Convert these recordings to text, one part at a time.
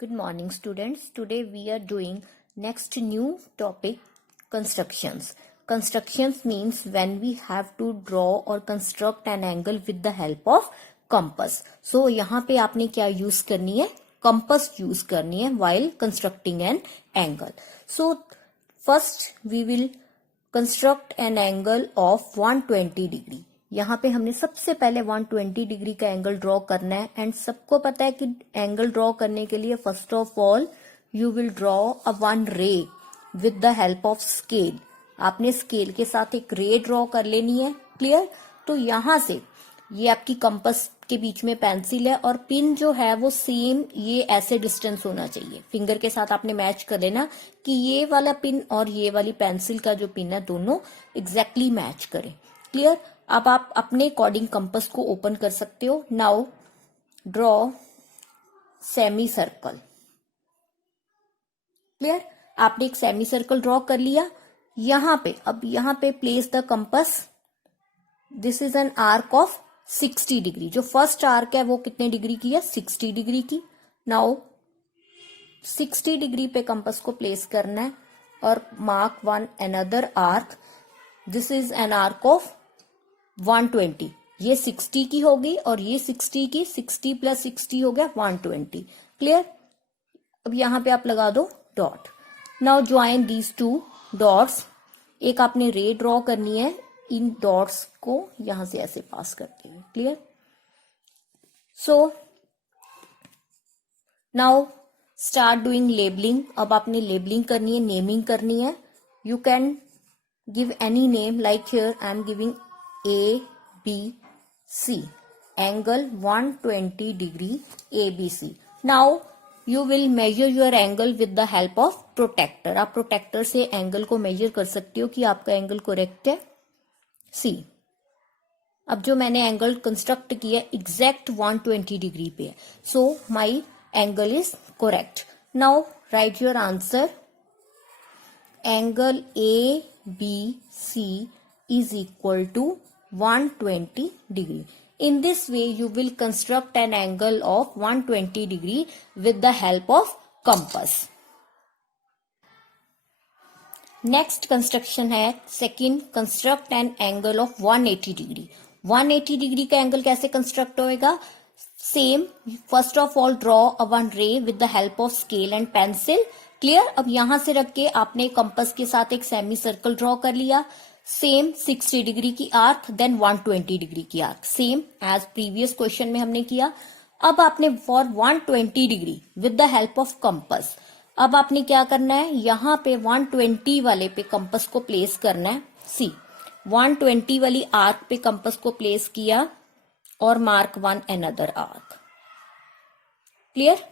Good morning, students. Today we are doing next new topic, constructions. Constructions means when we have to draw or construct an angle with the help of compass. So यहाँ पे आपने क्या use करनी है? Compass use करनी है while constructing an angle. So first we will construct an angle of 120 degree. यहाँ पे हमने सबसे पहले 120 डिग्री का एंगल ड्रॉ करना है एंड सबको पता है कि एंगल ड्रॉ करने के लिए first of all you will draw a one ray with the help of scale. आपने स्केल के साथ एक रे ड्रॉ कर लेनी है. क्लियर? तो यहां से ये आपकी कंपास के बीच में पेंसिल है और पिन जो है वो सेम ये ऐसे डिस्टेंस होना चाहिए. फिंगर के साथ आपने मैच कर लेना कि ये वाला पिन और ये वाली पेंसिल का जो पिन है दोनों एग्जैक्टली मैच करें. क्लियर? अब आप अपने अकॉर्डिंग कंपास को ओपन कर सकते हो. Now draw semi circle. Clear? आपने एक सेमी सर्कल ड्रॉ कर लिया. यहां पे place the compass. This is an arc of 60 degree. जो फर्स्ट आर्क है वो कितने डिग्री की है? 60 डिग्री की. नाउ 60 डिग्री पे कंपास को प्लेस करना है और mark one another arc. This is an arc of 120. ये 60 की होगी और ये 60 की. 60 प्लस 60 हो गया 120. क्लियर? अब यहां पे आप लगा दो dot. Now join these two dots. एक आपने रे ड्रॉ करनी है इन डॉट्स को यहां से ऐसे पास करते हुए. Clear? So now start doing labelling. अब आपने लेबलिंग करनी है, नेमिंग करनी है. You can give any name like here I am giving A, B, C. Angle 120 degree ABC. Now you will measure your angle with the help of protractor. आप protector से angle को major कर सकते हो कि आपका एंगल करेक्ट है. C. अब जो मैंने एंगल कंस्ट्रक्ट किया एग्जैक्ट 120 डिग्री पे है. So my angle is correct. Now write your answer. Angle ABC is equal to 120 degree. In this way you will construct an angle of 120 degree with the help of compass. Next construction है second, construct an angle of 180 degree. 180 degree का angle कैसे construct होएगा? Same. First of all draw a one ray with the help of scale and pencil. Clear? अब यहां से रख के आपने कंपास के साथ एक सेमी सर्कल ड्रॉ कर लिया. सेम 60 डिग्री की आर्क, देन 120 डिग्री की arc, same as previous question में हमने किया. अब आपने for 120 degree with the help of compass, अब आपने क्या करना है? यहां पे 120 वाले पे कंपास को प्लेस करना है. सी 120 वाली आर्क पे कंपास को प्लेस किया और mark one another arc. Clear?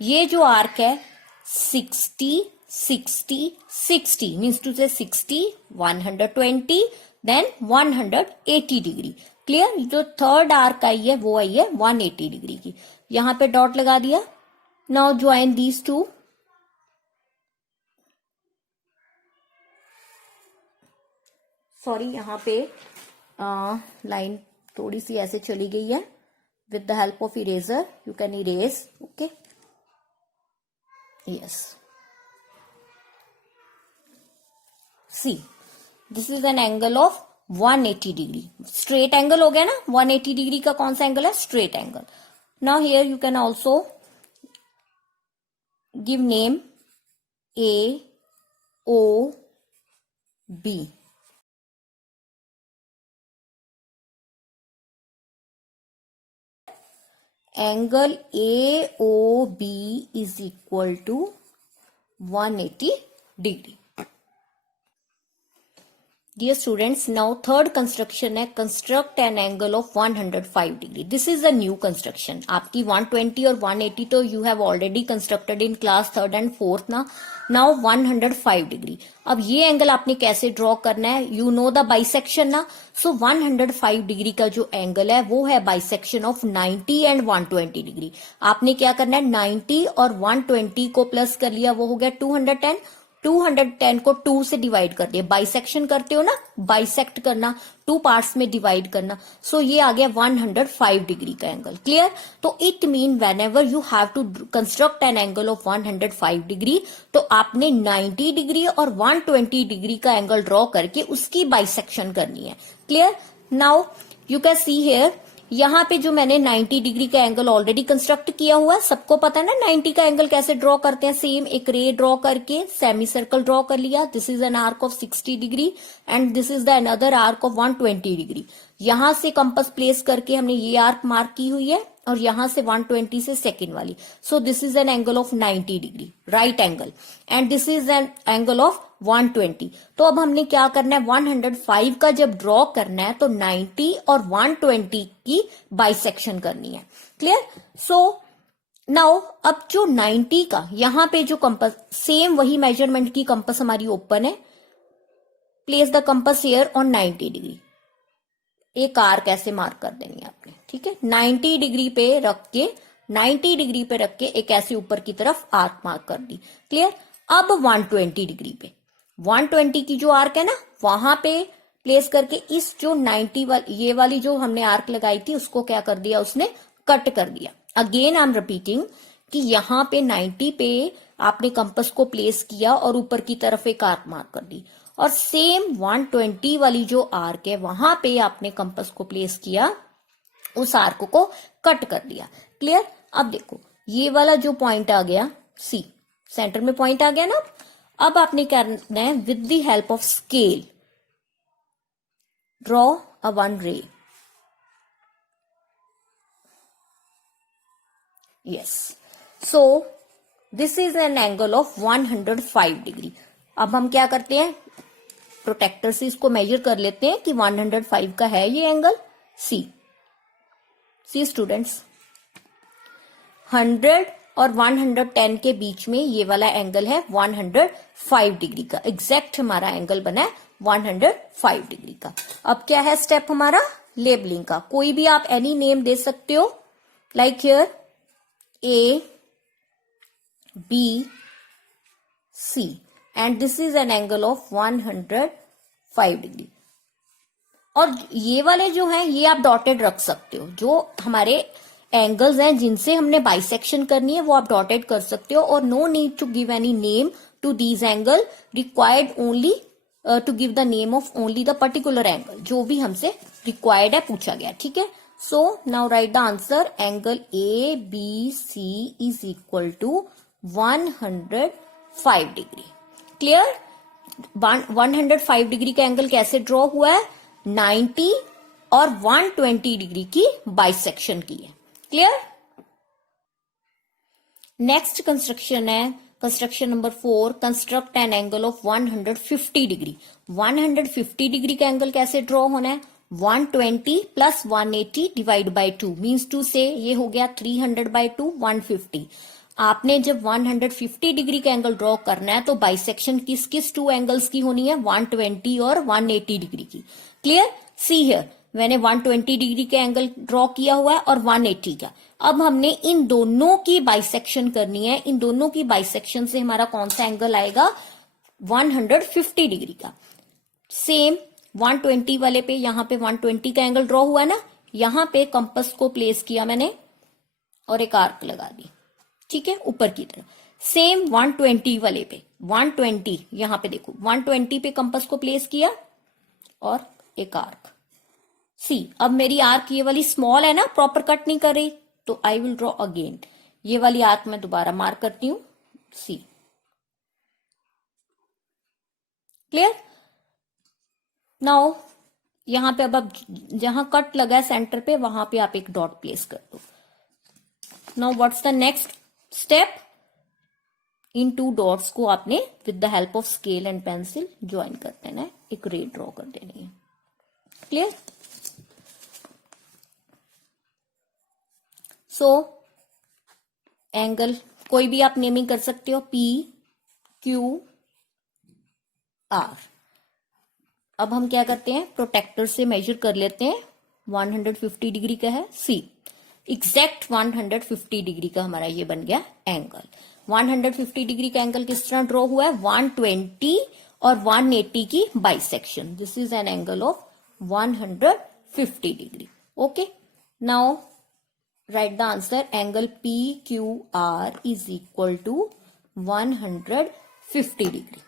ये जो आर्क है 60 60 60 means to say 60 120 then 180 degree. Clear? जो थर्ड आर्क आई है वो आई है 180 डिग्री की. यहां पे डॉट लगा दिया. Now join these two. Sorry यहां पे लाइन थोड़ी सी ऐसे चली गई है. With the help of eraser you can erase. Okay, yes. See, this is an angle of 180 degree. Straight angle हो गया ना. 180 डिग्री का कौन सा एंगल है? Straight angle. Now here you can also give name A, O, B. Angle AOB is equal to 180 degree. Dear students, now third construction है construct an angle of 105 degree. This is a new construction. आपकी 120 और 180 तो you have already constructed in class third and fourth ना. Now 105 degree. अब ये angle आपने कैसे draw करना है? You know the bisection ना. So 105 डिग्री का जो एंगल है वो है बाइसेक्शन ऑफ 90 एंड 120 डिग्री. आपने क्या करना है? 90 और 120 को प्लस कर लिया, वो हो गया 210. 210 को 2 से डिवाइड कर दिया, बाइसेक्शन करते हो ना, बाइसेक्ट करना, 2 पार्ट्स में डिवाइड करना, सो ये आ गया 105 डिग्री का एंगल। क्लियर? तो it mean whenever you have to construct an angle of 105 degree, तो आपने 90 डिग्री और 120 डिग्री का एंगल ड्रॉ करके उसकी बाइसेक्शन करनी है। Clear? Now you can see here, यहां पे जो मैंने 90 डिग्री का एंगल ऑलरेडी कंस्ट्रक्ट किया हुआ है, सबको पता है ना 90 का एंगल कैसे ड्रॉ करते हैं। सेम एक रे ड्रॉ करके सेमी सर्कल ड्रॉ कर लिया, this is an arc of 60 degree and this is the another arc of 120 degree. यहां से कंपास प्लेस करके हमने ये आर्क मार्क की हुई है और यहां से 120 से सेकेंड वाली, सो this is an angle of 90 degree right angle and this is an angle of 120। तो अब हमने क्या करना है, 105 का जब ड्रॉ करना है तो 90 और 120 की बाइसेक्शन करनी है। क्लियर? सो नाउ अब जो 90 का यहां पे जो कंपास, सेम वही मेजरमेंट की कंपास हमारी ओपन है, place the compass here on 90 degree, एक आर्क ऐसे मार्क कर देनी है आपने। ठीक है, 90 डिग्री पे रख के, 90 डिग्री पे रख के एक ऐसे ऊपर की तरफ आर्क मार्क कर दी। क्लियर? अब 120 डिग्री पे, 120 की जो आर्क है ना, वहां पे प्लेस करके इस जो 90 वाली, ये वाली जो हमने आर्क लगाई थी उसको क्या कर दिया, उसने कट कर दिया। अगेन आई एम रिपीटिंग कि यहां पे 90 पे आपने कंपास को प्लेस किया और ऊपर की तरफ एक आर्क मार्क कर दी, और सेम 120 वाली जो आर्क है वहां पे आपने कंपास को प्लेस किया, उस आर्क को कट कर दिया। क्लियर? अब देखो ये वाला जो पॉइंट आ गया सी, सेंटर में पॉइंट आ गया ना, अब आपने क्या करना है, with the help of scale draw a one ray. Yes, so this is an angle of 105 degree. अब हम क्या करते हैं, प्रोटेक्टर से इसको मेजर कर लेते हैं कि 105 का है ये एंगल। सी स्टूडेंट्स, 100 और 110 के बीच में ये वाला एंगल है 105 डिग्री का, एग्जैक्ट हमारा एंगल बना है 105 डिग्री का। अब क्या है स्टेप हमारा, लेबलिंग का। कोई भी आप एनी नेम दे सकते हो, like here A, B, C and this is an angle of 105 degree. और ये वाले जो हैं ये आप डॉटेड रख सकते हो, जो हमारे एंगल्स हैं जिनसे हमने बाइसेक्शन करनी है वो आप डॉटेड कर सकते हो, और no need to give any name to these angle, required only to give the name of only the particular angle जो भी हमसे रिक्वायर्ड है, पूछा गया। ठीक है, so now write the answer, angle ABC is equal to 105 degree. Clear? 105 degree का angle कैसे ड्रॉ हुआ है, 90 और 120 डिग्री की बाइसेक्शन की है। क्लियर? नेक्स्ट कंस्ट्रक्शन है construction number 4, construct an angle of 150 degree. 150 degree का एंगल कैसे ड्रॉ होना है, 120 plus 180 divide by 2 means two से ये हो गया 300 बाई 2 150। आपने जब 150 डिग्री का एंगल ड्रॉ करना है तो बाइसेक्शन किस किस टू एंगल्स की होनी है, 120 और 180 डिग्री की। क्लियर? सी हियर, मैंने 120 डिग्री का एंगल ड्रॉ किया हुआ है और 180 का। अब हमने इन दोनों की बाइसेक्शन करनी है, इन दोनों की बाइसेक्शन से हमारा कौन सा एंगल आएगा, 150 डिग्री का। सेम 120 वाले पे, यहां पे 120 का एंगल ड्रॉ हुआ है ना, यहां पे कंपास को प्लेस किया मैंने और एक आर्क लगा दी। ठीक है, ऊपर की तरफ। सेम 120 वाले पे, 120 यहां पे देखो, 120 पे कंपास को प्लेस किया और एक आर्क। सी, अब मेरी आर्क ये वाली स्मॉल है ना, प्रॉपर कट नहीं कर रही, तो आई विल ड्रॉ अगेन। ये वाली आर्क मैं दोबारा मार्क करती हूं, सी। क्लियर? नाउ यहां पे अब जहां कट लगा है सेंटर पे, वहां पे आप एक डॉट प्लेस कर दो। Now what's the next step, in 2 dots को आपने with the help of scale and pencil join कर देना है, एक रे ड्रॉ कर देनी है। क्लियर? सो एंगल कोई भी आप नेमिंग कर सकते हो, P, Q, R। अब हम क्या करते हैं, प्रोटेक्टर से मेजर कर लेते हैं, 150 डिग्री का है सी। एग्जैक्ट 150 डिग्री का हमारा ये बन गया एंगल। 150 डिग्री का एंगल किस तरह ड्रॉ हुआ है, 120 और 180 की bisection. This is an angle of 150 degree. Okay, now write the answer. Angle PQR is equal to 150 degree.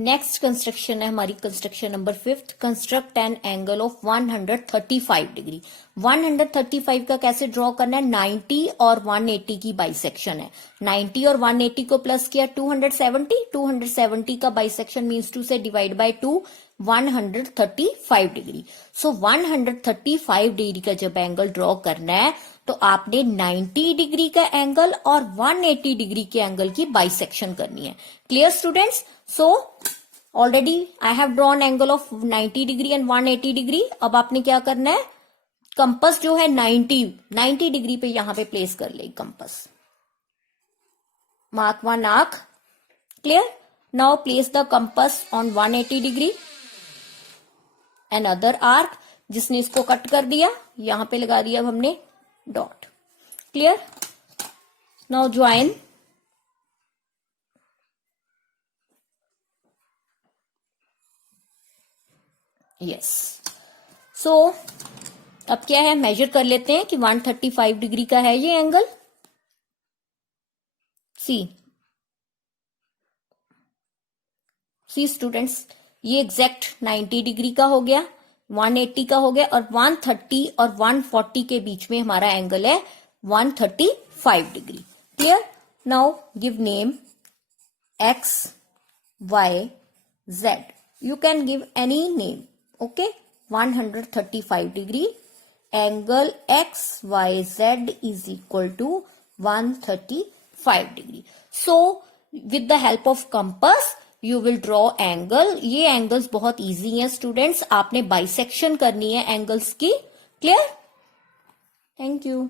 Next construction है हमारी construction number 5th। Construct an angle of 135 degree. 135 का कैसे ड्रॉ करना है, 90 और 180 की बाइसेक्शन है। 90 और 180 को प्लस किया 270, 270 का बाइसेक्शन मीन्स टू से divide by 2, 135 degree. So 135 degree का जब एंगल ड्रॉ करना है तो आपने 90 डिग्री का एंगल और 180 डिग्री के एंगल की बाइसेक्शन करनी है। Clear students? So already I have drawn angle of 90 degree and 180 degree. अब आपने क्या करना है, कंपस जो है 90 डिग्री पे यहां पे प्लेस कर ले compass. Mark one arc. Clear? Now place the compass on 180 degree. Another arc जिसने इसको कट कर दिया, यहां पे लगा दिया अब हमने dot. Clear? Now join. Yes. So अब क्या है, मेजर कर लेते हैं कि 135 डिग्री का है ये एंगल। सी स्टूडेंट्स, ये एग्जैक्ट 90 डिग्री का हो गया, 180 का हो गया और 130 और 140 के बीच में हमारा एंगल है 135 degree. Clear? Now give name X, Y, Z. You can give any name. Okay? 135 degree. Angle XYZ is equal to 135 degree. So, with the help of compass, you will draw angle. ये angles बहुत easy हैं students. आपने bisection करनी है angles की. Clear? Thank you.